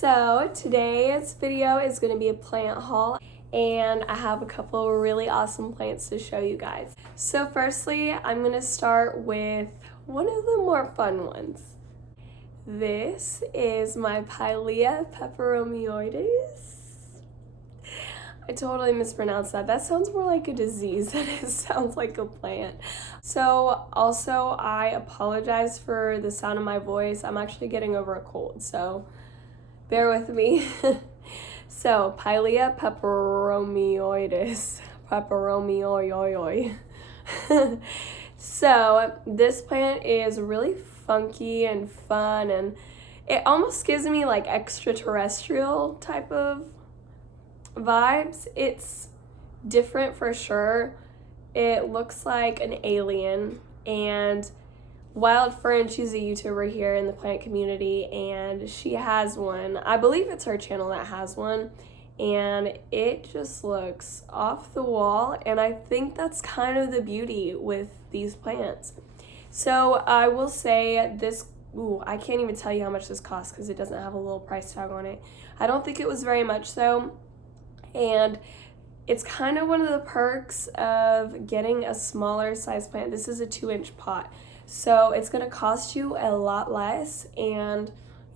So today's video is going to be a plant haul, and I have a couple of really awesome plants to show you guys. So firstly, I'm going to start with one of the more fun ones. This is my Pilea peperomioides. I totally mispronounced that. That sounds more like a disease than it sounds like a plant. So also, I apologize for the sound of my voice. I'm actually getting over a cold, so bear with me. So, Pilea peperomioides. Peperomioioi. So, this plant is really funky and fun, and it almost gives me like extraterrestrial type of vibes. It's different for sure. It looks like an alien, and Wild Fern, she's a YouTuber here in the plant community, and she has one. I believe it's her channel that has one, and it just looks off the wall, and I think that's kind of the beauty with these plants. So I will say this, I can't even tell you how much this costs because it doesn't have a little price tag on it. I don't think it was very much though, and it's kind of one of the perks of getting a smaller size plant. This is a 2-inch pot. So it's going to cost you a lot less, and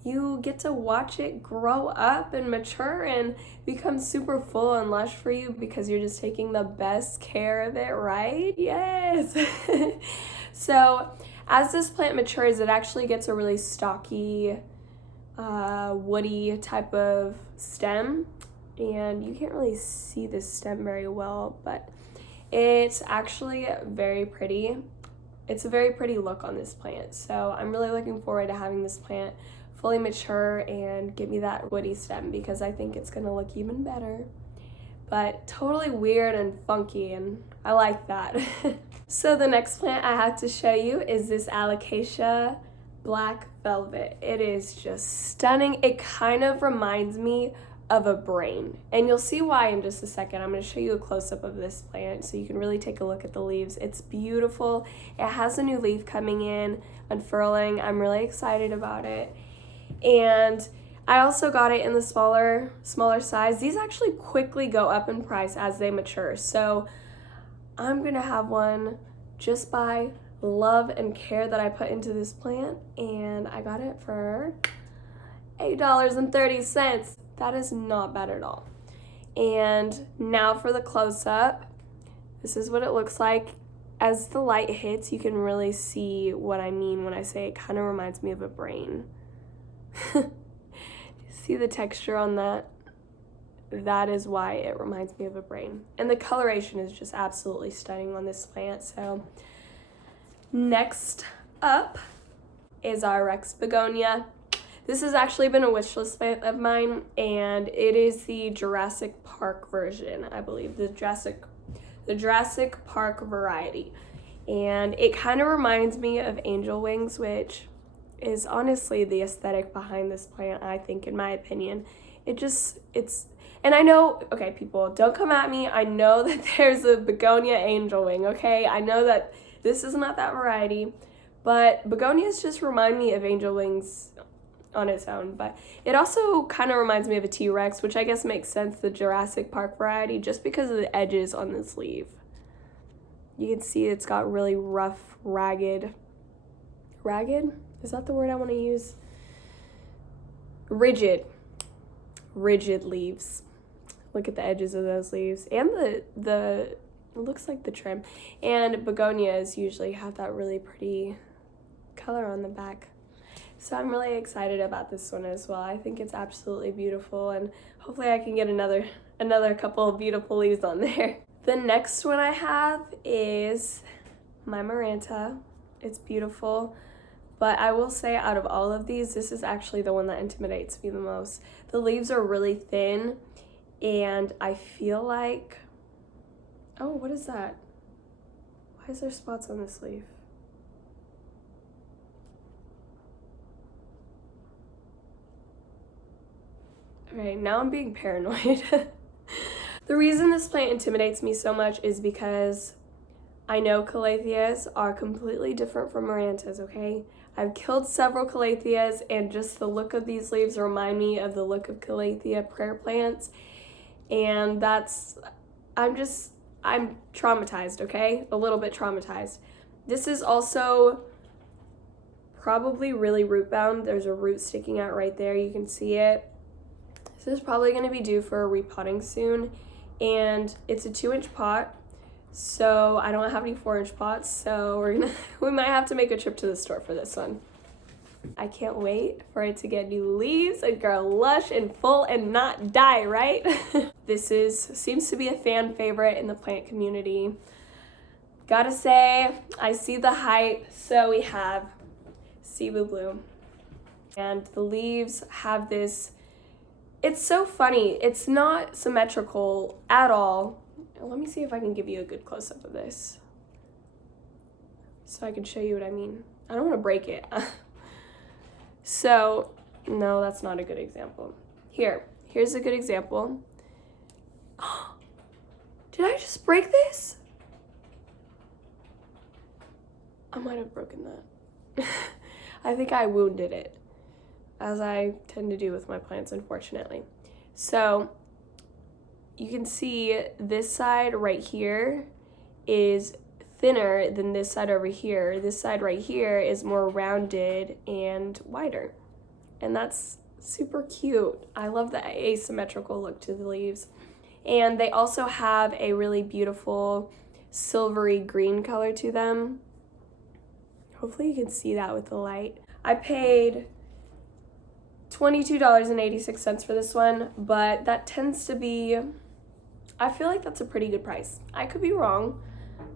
you get to watch it grow up and mature and become super full and lush for you because you're just taking the best care of it, right? Yes. So as this plant matures, it actually gets a really stocky, woody type of stem, and you can't really see this stem very well, but it's actually very pretty. It's a very pretty look on this plant, so I'm really looking forward to having this plant fully mature and give me that woody stem because I think it's going to look even better. But totally weird and funky, and I like that. So the next plant I have to show you is this Alocasia Black Velvet. It is just stunning. It kind of reminds me of a brain, and you'll see why in just a second. I'm going to show you a close-up of this plant so you can really take a look at the leaves. It's beautiful. It has a new leaf coming in, unfurling. I'm really excited about it, and I also got it in the smaller size. These actually quickly go up in price as they mature, so I'm going to have one just by love and care that I put into this plant, and I got it for $8.30. That is not bad at all. And now for the close-up. This is what it looks like. As the light hits, you can really see what I mean when I say it kind of reminds me of a brain. See the texture on that? That is why it reminds me of a brain. And the coloration is just absolutely stunning on this plant. So next up is our Rex begonia. This has actually been a wishlist plant of mine, and it is the Jurassic Park version, I believe, the Jurassic Park variety. And it kind of reminds me of angel wings, which is honestly the aesthetic behind this plant, I think, in my opinion. And I know, okay, people, don't come at me. I know that there's a begonia angel wing, okay? I know that this is not that variety, but begonias just remind me of angel wings on its own, but it also kind of reminds me of a T-Rex, which I guess makes sense, the Jurassic Park variety, just because of the edges on this leaf. You can see it's got really rough, ragged? Is that the word I want to use? Rigid leaves. Look at the edges of those leaves, and the it looks like the trim. And begonias usually have that really pretty color on the back. So I'm really excited about this one as well. I think it's absolutely beautiful, and hopefully I can get another couple of beautiful leaves on there. The next one I have is my Maranta. It's beautiful, but I will say out of all of these, this is actually the one that intimidates me the most. The leaves are really thin, and I feel like, oh, what is that? Why is there spots on this leaf? Okay, now I'm being paranoid. The reason this plant intimidates me so much is because I know calatheas are completely different from marantas, okay? I've killed several calatheas, and just the look of these leaves remind me of the look of calathea prayer plants, and I'm traumatized, okay? A little bit traumatized. This is also probably really root bound. There's a root sticking out right there, you can see it. This is probably going to be due for a repotting soon, and it's a 2-inch pot. So I don't have any 4-inch pots, so we might have to make a trip to the store for this one. I can't wait for it to get new leaves and grow lush and full and not die, right? This seems to be a fan favorite in the plant community. Gotta say, I see the hype. So we have Cebu Blue, and the leaves have this, it's so funny, it's not symmetrical at all. Let me see if I can give you a good close-up of this so I can show you what I mean. I don't want to break it. So, no, that's not a good example. Here's a good example. Did I just break this? I might have broken that. I think I wounded it, as I tend to do with my plants, unfortunately. So, you can see this side right here is thinner than this side over here. This side right here is more rounded and wider. And that's super cute. I love the asymmetrical look to the leaves. And they also have a really beautiful silvery green color to them. Hopefully you can see that with the light. I paid $22.86 for this one, but that tends to be, I feel like that's a pretty good price. I could be wrong.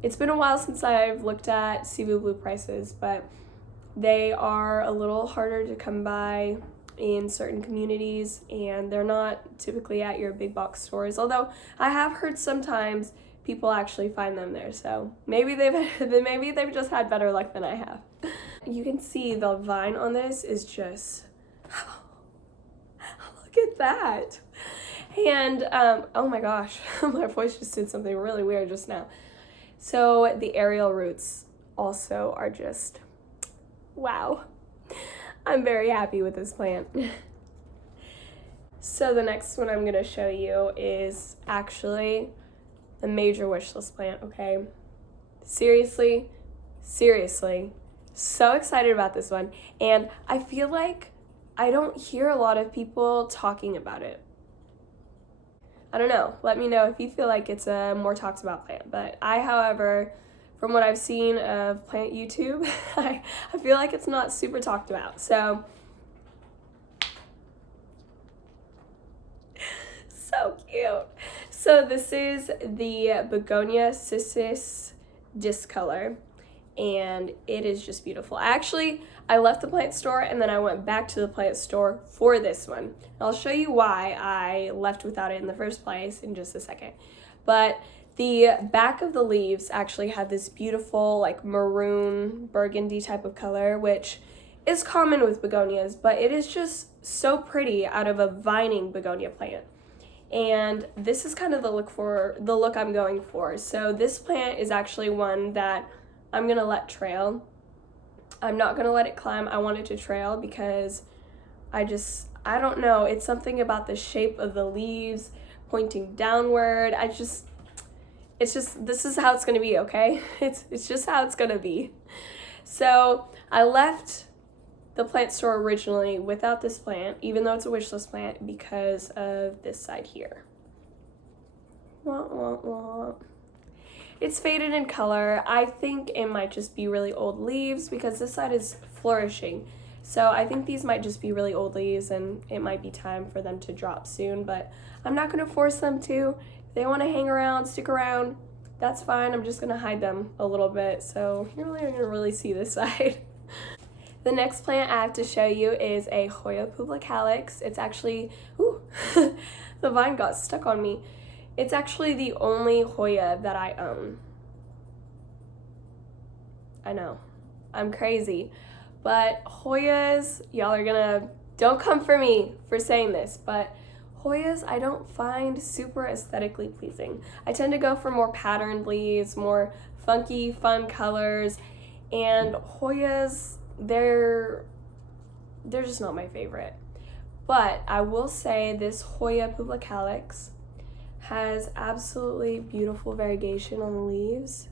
It's been a while since I've looked at Cebu Blue prices, but they are a little harder to come by in certain communities, and they're not typically at your big box stores, although I have heard sometimes people actually find them there, so maybe they've just had better luck than I have. You can see the vine on this is just, look at that. And, oh my gosh, my voice just did something really weird just now. So the aerial roots also are just, wow. I'm very happy with this plant. So the next one I'm gonna show you is actually the major wish list plant, okay? Seriously, so excited about this one. And I feel like I don't hear a lot of people talking about it. I don't know, let me know if you feel like it's a more talked about plant, but I, however, from what I've seen of plant YouTube, I feel like it's not super talked about, so cute. So this is the begonia cissus discolor, and it is just beautiful. I left the plant store and then I went back to the plant store for this one. I'll show you why I left without it in the first place in just a second. But the back of the leaves actually have this beautiful like maroon burgundy type of color, which is common with begonias, but it is just so pretty out of a vining begonia plant. And this is kind of the look I'm going for. So this plant is actually one that I'm gonna let trail. I'm not gonna let it climb. I want it to trail because I don't know, it's something about the shape of the leaves pointing downward. This is how it's gonna be, okay? It's just how it's gonna be. So I left the plant store originally without this plant, even though it's a wish list plant, because of this side here. Wah, wah, wah. It's faded in color. I think it might just be really old leaves because this side is flourishing. So I think these might just be really old leaves and it might be time for them to drop soon, but I'm not gonna force them to. If they wanna hang around, stick around, that's fine. I'm just gonna hide them a little bit, so you're only gonna really see this side. The next plant I have to show you is a Hoya publicalis. It's actually, ooh, the vine got stuck on me. It's actually the only Hoya that I own. I know, I'm crazy. But Hoyas, y'all are don't come for me for saying this, but Hoyas I don't find super aesthetically pleasing. I tend to go for more patterned leaves, more funky, fun colors. And Hoyas, they're just not my favorite. But I will say this Hoya publicalis has absolutely beautiful variegation on the leaves,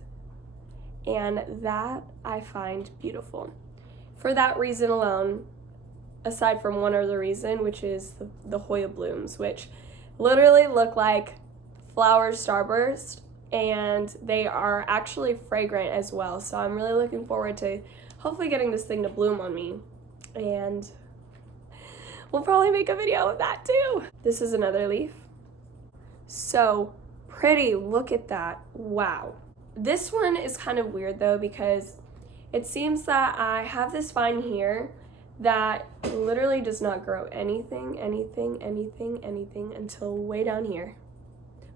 and that I find beautiful. For that reason alone, aside from one other reason, which is the Hoya blooms, which literally look like flower starburst, and they are actually fragrant as well. So I'm really looking forward to hopefully getting this thing to bloom on me, and we'll probably make a video of that too. This is another leaf. So pretty, look at that, wow. This one is kind of weird though, because it seems that I have this vine here that literally does not grow anything until way down here.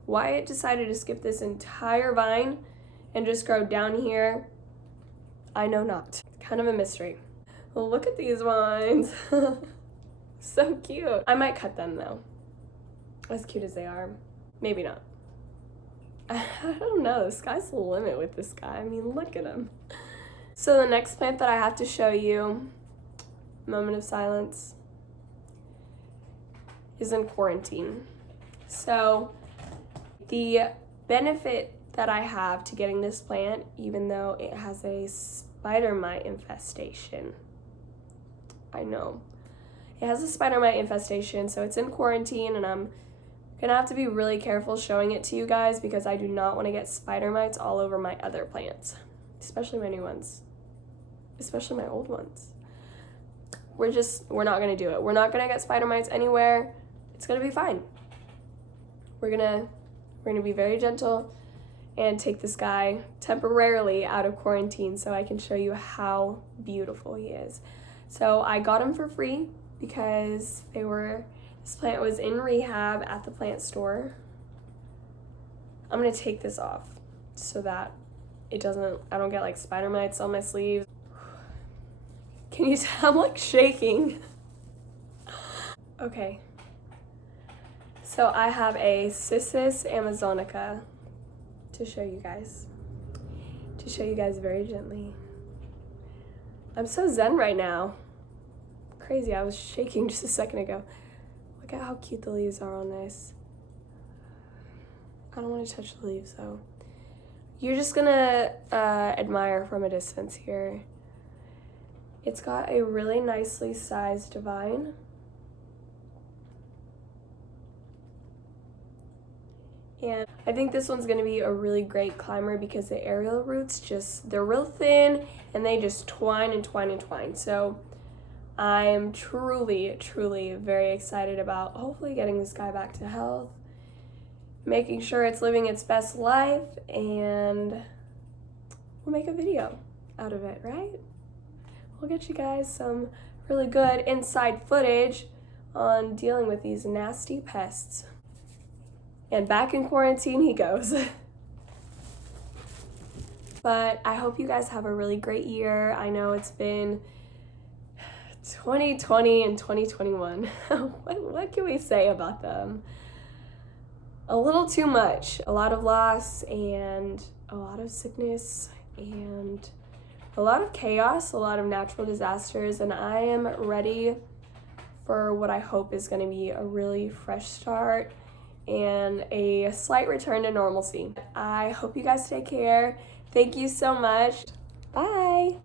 Why it decided to skip this entire vine and just grow down here, I know not. Kind of a mystery. Well, look at these vines. So cute. I might cut them though, as cute as they are. Maybe not. I don't know, the sky's the limit with this guy. I mean, look at him. So the next plant that I have to show you, moment of silence, is in quarantine. So the benefit that I have to getting this plant, even though it has a spider mite infestation, I know, it has a spider mite infestation, so it's in quarantine, and I'm gonna have to be really careful showing it to you guys because I do not want to get spider mites all over my other plants, especially my new ones, especially my old ones. We're not gonna do it. We're not gonna get spider mites anywhere. It's gonna be fine. We're gonna be very gentle and take this guy temporarily out of quarantine so I can show you how beautiful he is. So I got him for free because this plant was in rehab at the plant store. I'm gonna take this off so that I don't get like spider mites on my sleeves. Can you tell I'm like shaking? Okay. So I have a cissus amazonica to show you guys very gently. I'm so zen right now. Crazy, I was shaking just a second ago. Look at how cute the leaves are on this. I don't want to touch the leaves though. You're just gonna admire from a distance here. It's got a really nicely sized vine. And I think this one's gonna be a really great climber because the aerial roots they're real thin and they just twine and twine and twine. So I'm truly, truly very excited about hopefully getting this guy back to health, making sure it's living its best life, and we'll make a video out of it, right? We'll get you guys some really good inside footage on dealing with these nasty pests. And back in quarantine he goes. But I hope you guys have a really great year. I know it's been 2020 and 2021. What can we say about them? A little too much. A lot of loss and a lot of sickness and a lot of chaos, a lot of natural disasters, and I am ready for what I hope is going to be a really fresh start and a slight return to normalcy. I hope you guys take care. Thank you so much. Bye.